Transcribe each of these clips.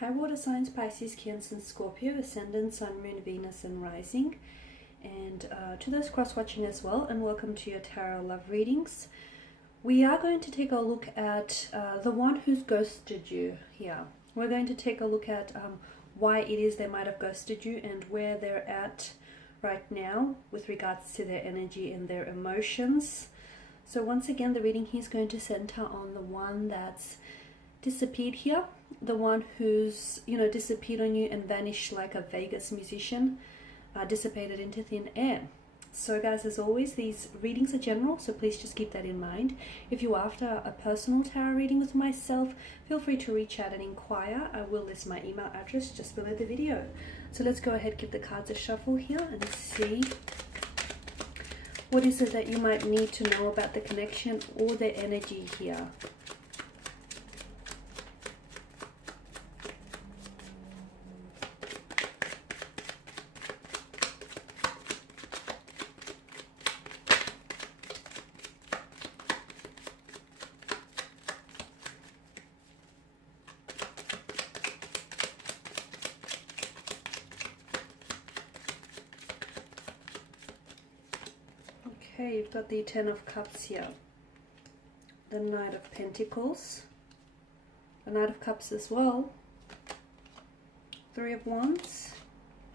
Hi water signs, Pisces, Cancer, Scorpio, Ascendant, Sun, Moon, Venus and Rising. And to those cross-watching as well, and welcome to your Tarot Love Readings. We are going to take a look at the one who's ghosted you here. We're going to take a look at why it is they might have ghosted you and where they're at right now with regards to their energy and their emotions. So once again, the reading here is going to center on the one that's disappeared here, the one who's disappeared on you and vanished like a Vegas musician, dissipated into thin air. So guys, as always, these readings are general, so please just keep that in mind. If you're after a personal tarot reading with myself, feel free to reach out and inquire. I will list my email address just below the video. So let's go ahead, give the cards a shuffle here and see what is it that you might need to know about the connection or their energy here. Okay, you've got the Ten of Cups here, the Knight of Pentacles, the Knight of Cups as well, Three of Wands,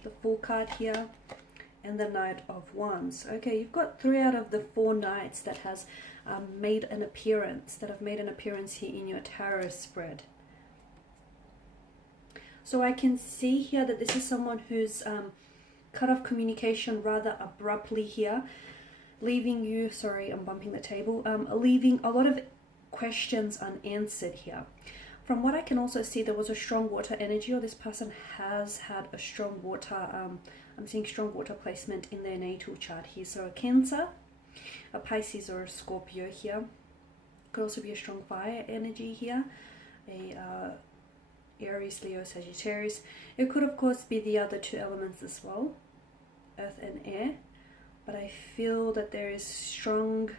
the Fool card here, and the Knight of Wands. Okay, you've got 3 out of the 4 knights that has made an appearance, here in your tarot spread. So I can see here that this is someone who's cut off communication rather abruptly here, leaving you, sorry, I'm bumping the table, leaving a lot of questions unanswered here. From what I can also see, there was a strong water energy, or this person has had a strong water, I'm seeing strong water placement in their natal chart here. So a Cancer, a Pisces or a Scorpio here. Could also be a strong fire energy here, a Aries, Leo, Sagittarius. It could of course be the other 2 elements as well, earth and air. But I feel that there is strong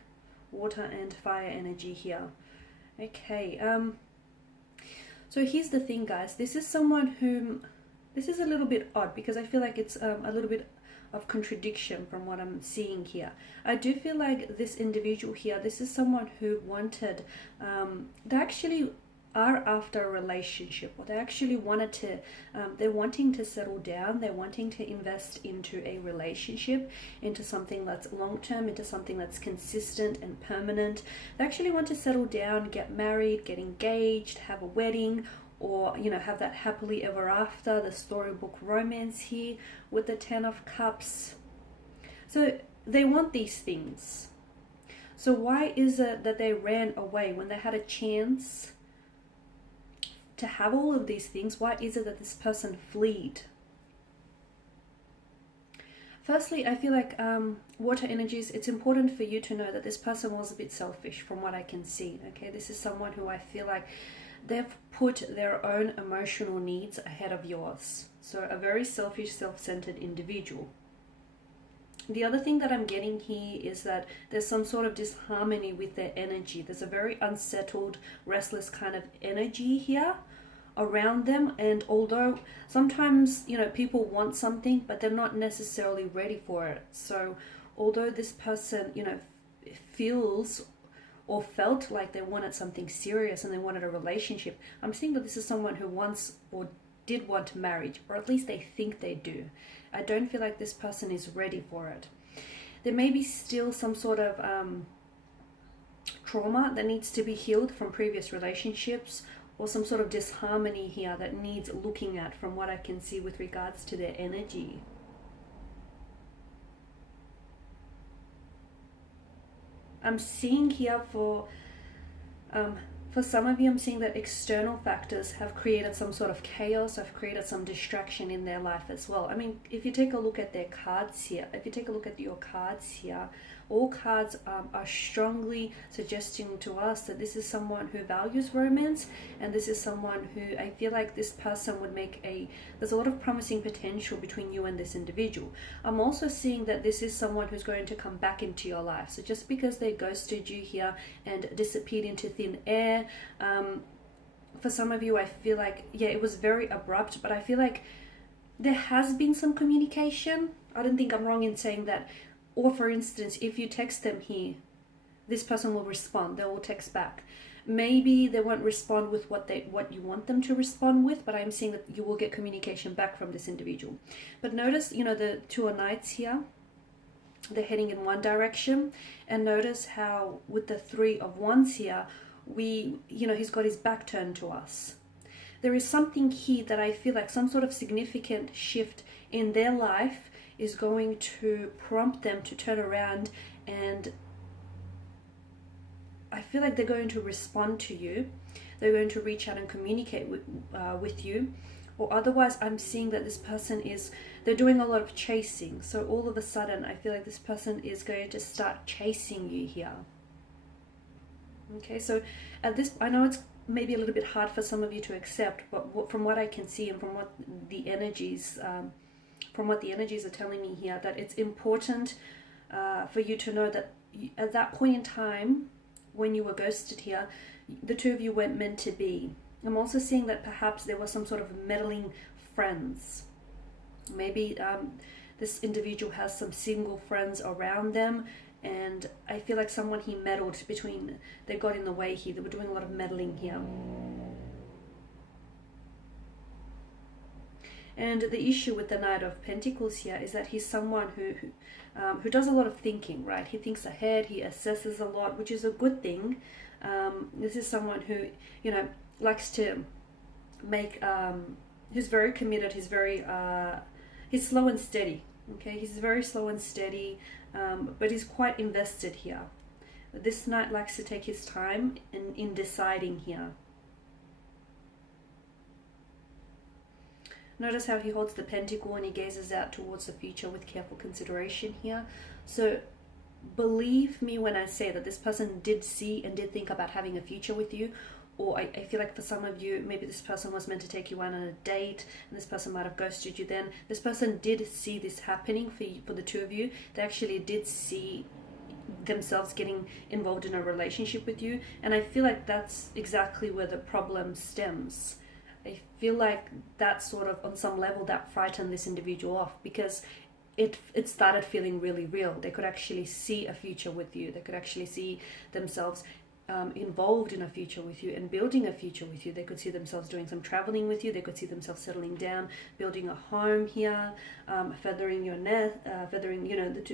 water and fire energy here. Okay, so here's the thing, guys. This is someone whom, this is a little bit odd because I feel like it's a little bit of contradiction from what I'm seeing here. I do feel like this individual here, this is someone who wanted, they actually are after a relationship, or they actually wanted to, they're wanting to settle down, they're wanting to invest into a relationship, into something that's long-term, into something that's consistent and permanent. They actually want to settle down, get married, get engaged, have a wedding, or have that happily ever after, the storybook romance here with the 10 of Cups. So they want these things. So why is it that they ran away when they had a chance to have all of these things? Why is it that this person fled? Firstly, I feel like water energies, it's important for you to know that this person was a bit selfish from what I can see. Okay, this is someone who I feel like they've put their own emotional needs ahead of yours. So a very selfish, self-centered individual. The other thing that I'm getting here is that there's some sort of disharmony with their energy. There's a very unsettled, restless kind of energy here around them. And although sometimes, people want something, but they're not necessarily ready for it. So although this person, feels or felt like they wanted something serious and they wanted a relationship, I'm seeing that this is someone who wants or did want marriage, or at least they think they do. I don't feel like this person is ready for it. There may be still some sort of trauma that needs to be healed from previous relationships, or some sort of disharmony here that needs looking at from what I can see with regards to their energy. I'm seeing here for some of you, I'm seeing that external factors have created some sort of chaos, have created some distraction in their life as well. I mean, if you take a look at their cards here, if you take a look at your cards here, all cards are strongly suggesting to us that this is someone who values romance, and this is someone who I feel like this person would make there's a lot of promising potential between you and this individual. I'm also seeing that this is someone who's going to come back into your life. So just because they ghosted you here and disappeared into thin air, for some of you, I feel like, yeah, it was very abrupt, but I feel like there has been some communication. I don't think I'm wrong in saying that. Or for instance, if you text them here, this person will respond. They will text back. Maybe they won't respond with what you want them to respond with, but I'm seeing that you will get communication back from this individual. But notice, the Two of Knights here, they're heading in one direction, and notice how with the Three of Wands here, he's got his back turned to us. There is something here that I feel like some sort of significant shift in their life is going to prompt them to turn around, and I feel like they're going to respond to you. They're going to reach out and communicate with you. Or otherwise, I'm seeing that this person they're doing a lot of chasing. So all of a sudden, I feel like this person is going to start chasing you here. Okay, so I know it's maybe a little bit hard for some of you to accept, but from what I can see and from what the energies are telling me here, that it's important for you to know that at that point in time, when you were ghosted here, the two of you weren't meant to be. I'm also seeing that perhaps there was some sort of meddling friends. Maybe this individual has some single friends around them, and I feel like someone he meddled between, they got in the way here. They were doing a lot of meddling here. And the issue with the Knight of Pentacles here is that he's someone who does a lot of thinking, right? He thinks ahead, he assesses a lot, which is a good thing. This is someone who, likes to make, who's very committed, he's slow and steady, okay? He's very slow and steady, but he's quite invested here. This Knight likes to take his time in deciding here. Notice how he holds the pentacle and he gazes out towards the future with careful consideration here. So believe me when I say that this person did see and did think about having a future with you. Or I feel like for some of you, maybe this person was meant to take you out on a date and this person might have ghosted you then. This person did see this happening for the two of you. They actually did see themselves getting involved in a relationship with you. And I feel like that's exactly where the problem stems. I feel like that sort of, on some level, that frightened this individual off, because it started feeling really real. They could actually see a future with you. They could actually see themselves involved in a future with you and building a future with you. They could see themselves doing some traveling with you. They could see themselves settling down, building a home here, feathering your nest,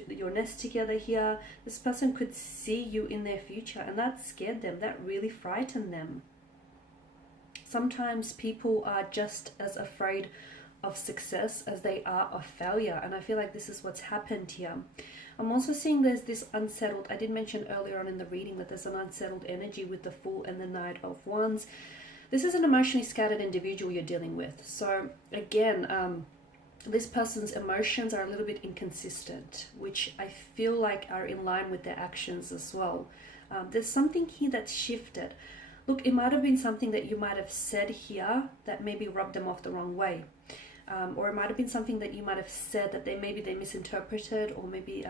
your nest together here. This person could see you in their future, and that scared them. That really frightened them. Sometimes people are just as afraid of success as they are of failure, and I feel like this is what's happened here. I'm also seeing there's this unsettled, I did mention earlier on in the reading that there's an unsettled energy with the Fool and the Knight of Wands. This is an emotionally scattered individual you're dealing with. So again, this person's emotions are a little bit inconsistent, which I feel like are in line with their actions as well. There's something here that's shifted. Look, it might have been something that you might have said here that maybe rubbed them off the wrong way. Or it might have been something that you might have said that they misinterpreted, or maybe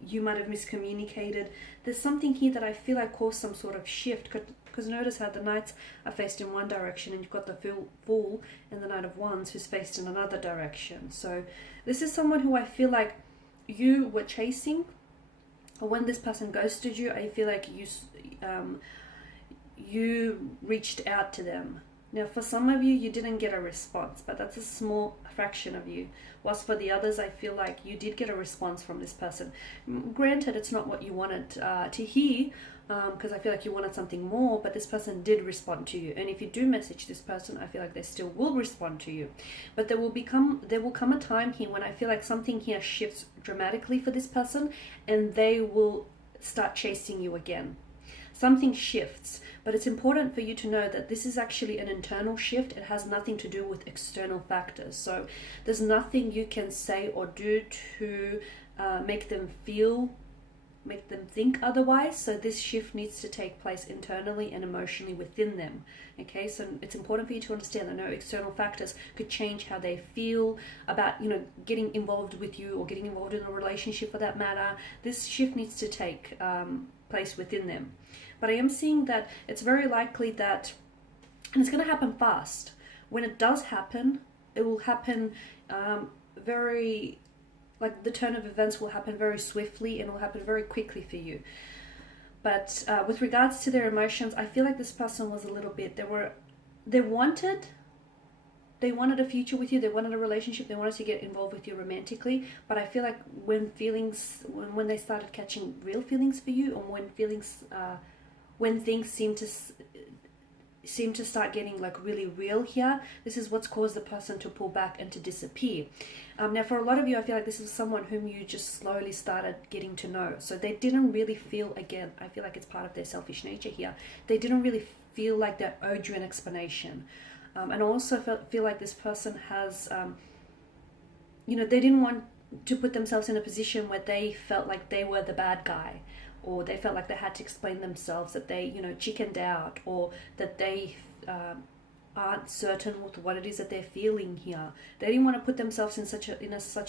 you might have miscommunicated. There's something here that I feel like caused some sort of shift, because notice how the Knights are faced in one direction and you've got the Fool and the Knight of Wands who's faced in another direction. So this is someone who I feel like you were chasing, or when this person ghosted you, I feel like you reached out to them. Now, for some of you, you didn't get a response, but that's a small fraction of you. Whilst for the others, I feel like you did get a response from this person. Granted, it's not what you wanted to hear, because I feel like you wanted something more, but this person did respond to you. And if you do message this person, I feel like they still will respond to you. But there will come a time here when I feel like something here shifts dramatically for this person, and they will start chasing you again. Something shifts, but it's important for you to know that this is actually an internal shift. It has nothing to do with external factors. So there's nothing you can say or do to make them think otherwise. So this shift needs to take place internally and emotionally within them. Okay, so it's important for you to understand that no external factors could change how they feel about, getting involved with you or getting involved in a relationship for that matter. This shift needs to take place within them. But I am seeing that it's very likely that and it's going to happen fast. When it does happen, it will happen very, like the turn of events will happen very swiftly and will happen very quickly for you. But with regards to their emotions, I feel like this person was a little bit, they wanted a future with you, they wanted a relationship, they wanted to get involved with you romantically, but I feel like when they started catching real feelings for you, or when things seem to start getting like really real here, this is what's caused the person to pull back and to disappear. Now for a lot of you, I feel like this is someone whom you just slowly started getting to know, so they didn't really feel, again, I feel like it's part of their selfish nature here, they didn't really feel like they owed you an explanation. And also feel like this person has, they didn't want to put themselves in a position where they felt like they were the bad guy, or they felt like they had to explain themselves, that they, chickened out, or that they aren't certain with what it is that they're feeling here. They didn't want to put themselves in such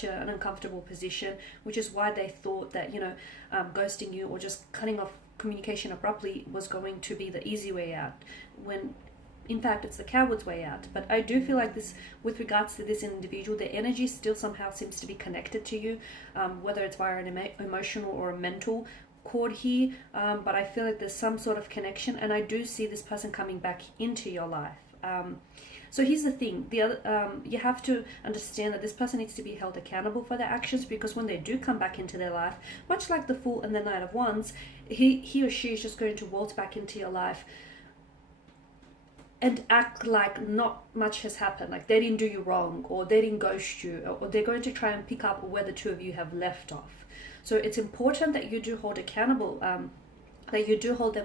an uncomfortable position, which is why they thought that, ghosting you or just cutting off communication abruptly was going to be the easy way out, when in fact it's the coward's way out. But I do feel like this, with regards to this individual, their energy still somehow seems to be connected to you, whether it's via an emotional or a mental cord here, but I feel like there's some sort of connection, and I do see this person coming back into your life. So here's the thing, you have to understand that this person needs to be held accountable for their actions, because when they do come back into their life, much like the Fool and the Knight of Wands, he or she is just going to waltz back into your life and act like not much has happened, like they didn't do you wrong, or they didn't ghost you, or they're going to try and pick up where the two of you have left off. So it's important that you do hold them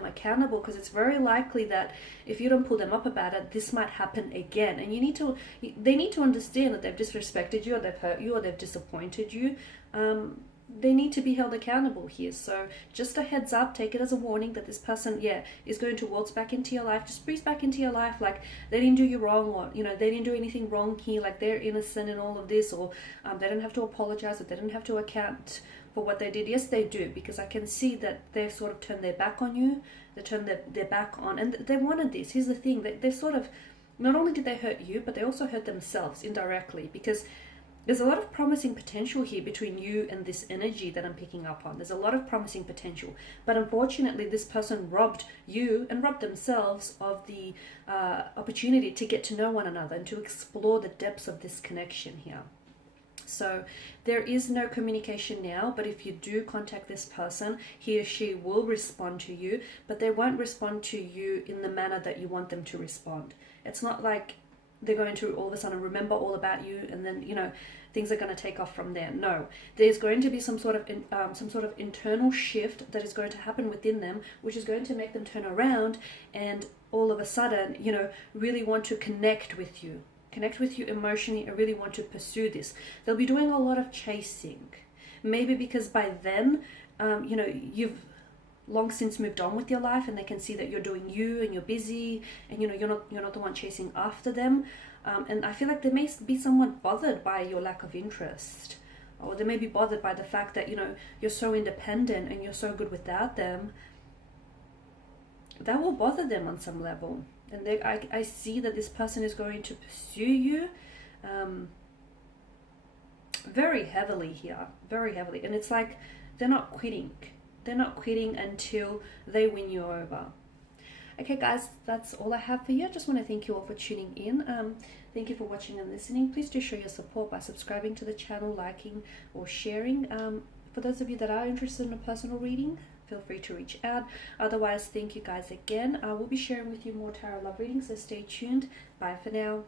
accountable, because it's very likely that if you don't pull them up about it, this might happen again. And they need to understand that they've disrespected you, or they've hurt you, or they've disappointed you. They need to be held accountable here. So just a heads up, take it as a warning that this person, is going to waltz back into your life, just breeze back into your life like they didn't do you wrong, or, they didn't do anything wrong here, like they're innocent in all of this, or they don't have to apologize, or they don't have to account for what they did. Yes, they do, because I can see that they've sort of turned their back on you, they turned their back on, and they wanted this. Here's the thing, they sort of, not only did they hurt you, but they also hurt themselves indirectly, because there's a lot of promising potential here between you and this energy that I'm picking up on. There's a lot of promising potential. But unfortunately, this person robbed you and robbed themselves of the opportunity to get to know one another and to explore the depths of this connection here. So there is no communication now, but if you do contact this person, he or she will respond to you, but they won't respond to you in the manner that you want them to respond. It's not like they're going to all of a sudden remember all about you, and then things are going to take off from there. No, there's going to be some sort of internal shift that is going to happen within them, which is going to make them turn around and all of a sudden really want to connect with you emotionally, and really want to pursue this. They'll be doing a lot of chasing, maybe because by then you've long since moved on with your life, and they can see that you're doing you and you're busy, and you're not the one chasing after them, and I feel like they may be somewhat bothered by your lack of interest, or they may be bothered by the fact that you're so independent and you're so good without them. That will bother them on some level, and I see that this person is going to pursue you very heavily here, very heavily, and it's like they're not quitting until they win you over. Okay guys, that's all I have for you. I just want to thank you all for tuning in. Thank you for watching and listening. Please do show your support by subscribing to the channel, liking or sharing. For those of you that are interested in a personal reading, feel free to reach out. Otherwise, thank you guys again. I will be sharing with you more tarot love readings, so stay tuned. Bye for now.